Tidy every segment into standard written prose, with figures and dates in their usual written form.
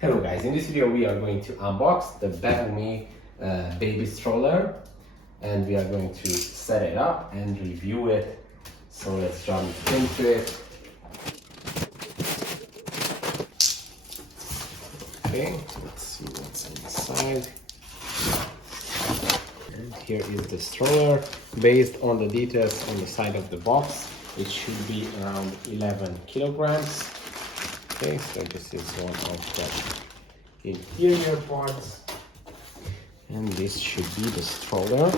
Hello guys, in this video we are going to unbox the Bebumi baby stroller and we are going to set it up and review it. So let's jump into it. Okay, let's see what's inside. And here is the stroller. Based on the details on the side of the box, it should be around 11 kilograms. Okay, so this is one of the interior parts, and this should be the stroller.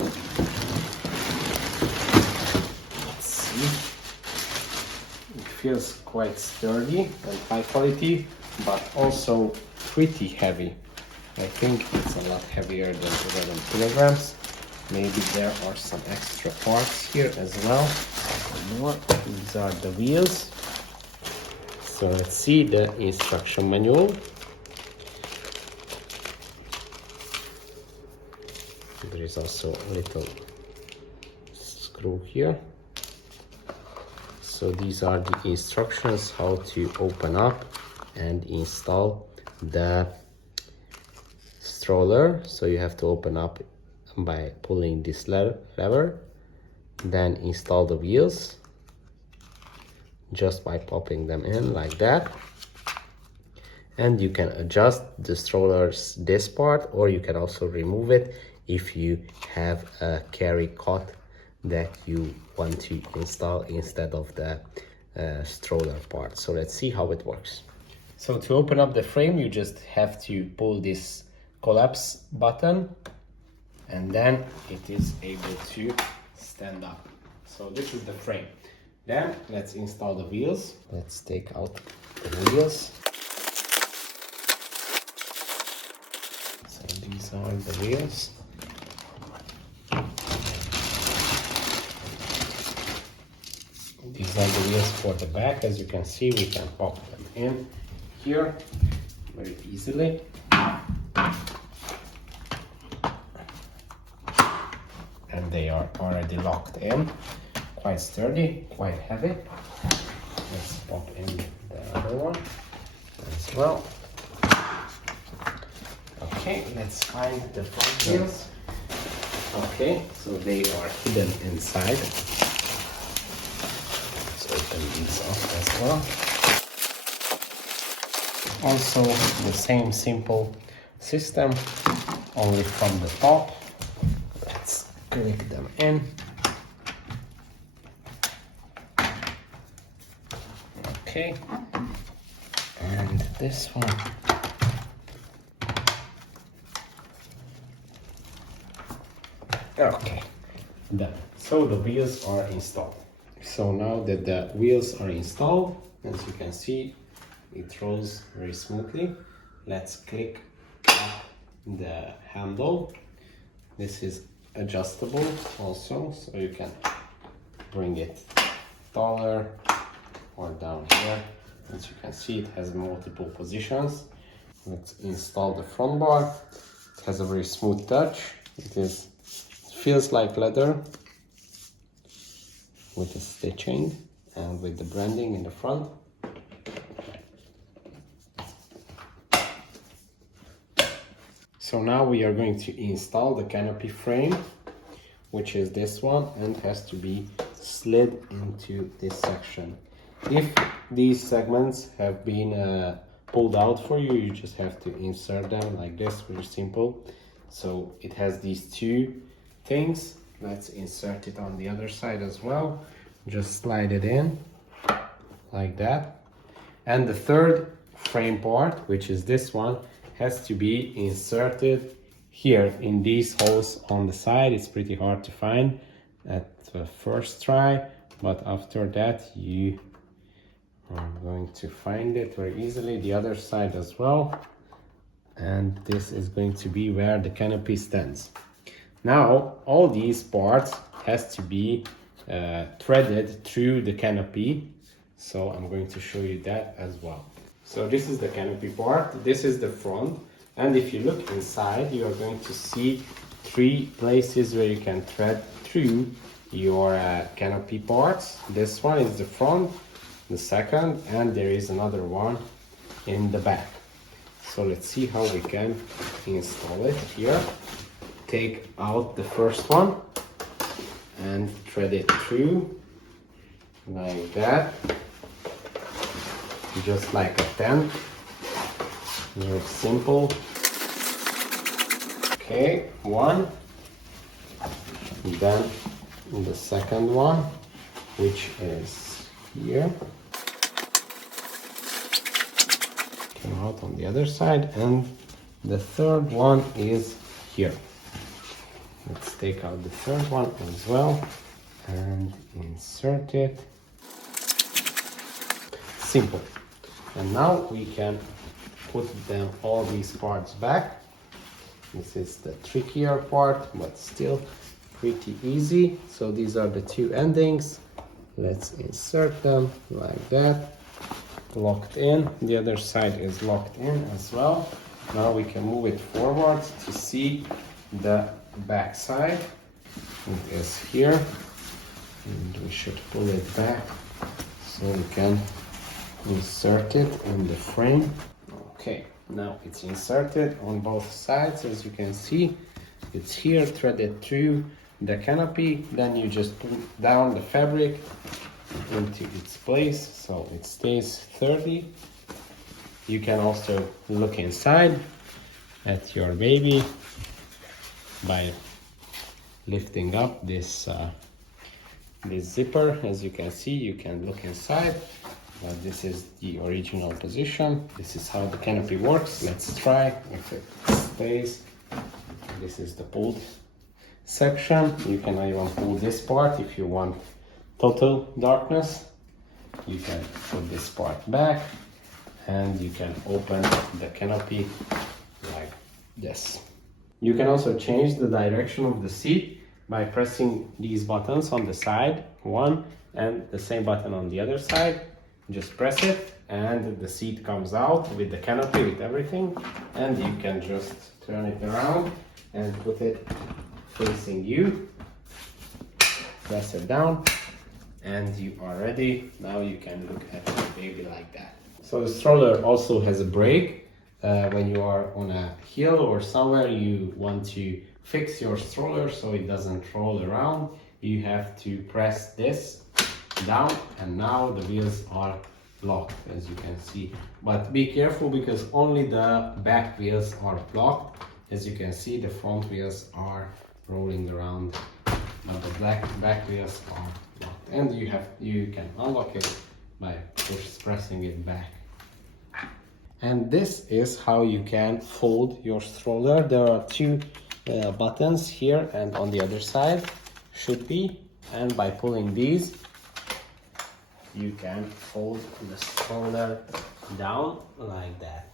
Let's see. It feels quite sturdy and high quality, but also pretty heavy. I think it's a lot heavier than 11 kilograms. Maybe there are some extra parts here as well. These are the wheels. So let's see the instruction manual. There is also a little screw here. So these are the instructions how to open up and install the stroller. So you have to open up by pulling this lever, then install the wheels just by popping them in like that. And you can adjust the stroller's this part, or you can also remove it if you have a carry cot that you want to install instead of the stroller part. So let's see how it works. So to open up the frame, you just have to pull this collapse button and then it is able to stand up. So this is the frame. Then let's install the wheels. Let's take out the wheels. So these are the wheels. These are the wheels for the back. As you can see, we can pop them in here very easily. And they are already locked in. Quite sturdy, quite heavy. Let's pop in the other one as well. Okay, let's find the front wheels. Okay, so they are hidden inside. Let's open these up as well. Also the same simple system, only from the top. Let's click them in. Okay, and this one. Okay, done. So the wheels are installed. So now that the wheels are installed, as you can see, it rolls very smoothly. Let's click the handle. This is adjustable also, so you can bring it taller or down here. As you can see, it has multiple positions. Let's install the front bar. It has a very smooth touch. It feels like leather with the stitching and with the branding in the front. So now we are going to install the canopy frame, which is this one, and has to be slid into this section. If these segments have been pulled out for you, you just have to insert them like this, very simple. So it has these two things. Let's insert it on the other side as well. Just slide it in like that. And the third frame part, which is this one, has to be inserted here in these holes on the side. It's pretty hard to find at the first try, but after that you are going to find it very easily. The other side as well. And this is going to be where the canopy stands. Now all these parts has to be threaded through the canopy. So I'm going to show you that as well. So this is the canopy part, this is the front, and if you look inside, you are going to see three places where you can thread through your canopy parts. This one is the front, the second, and there is another one in the back. So let's see how we can install it here. Take out the first one and thread it through like that, just like a tent. Very simple. Okay, one, then the second one, which is here, came out on the other side, and the third one is here. Let's take out the third one as well and insert it. Simple. And now we can put them, all these parts back. This is the trickier part, but still pretty easy. So these are the two endings. Let's insert them like that. Locked in. The other side is locked in as well. Now we can move it forward to see the back side. It is here. And we should pull it back so we can insert it in the frame. Okay, now it's inserted on both sides. As you can see, it's here threaded through the canopy. Then you just pull down the fabric into its place so it stays 30. You can also look inside at your baby by lifting up this zipper. As you can see, you can look inside. This is the original position. This is how the canopy works. Let's try if it stays. This is the pulled section. You can even pull this part if you want total darkness. You can put this part back and you can open the canopy like this. You can also change the direction of the seat by pressing these buttons on the side, one, and the same button on the other side. Just press it and the seat comes out with the canopy, with everything, and you can just turn it around and put it facing you. Press it down and you are ready. Now you can look at your baby like that. So the stroller also has a brake. When you are on a hill or somewhere you want to fix your stroller so it doesn't roll around, you have to press this down, and now the wheels are locked, as you can see. But be careful because only the back wheels are locked. As you can see, the front wheels are rolling around, but the back wheels are locked. And you can unlock it by pressing it back. And this is how you can fold your stroller. There are two buttons here and on the other side should be, and by pulling these you can fold the stroller down like that.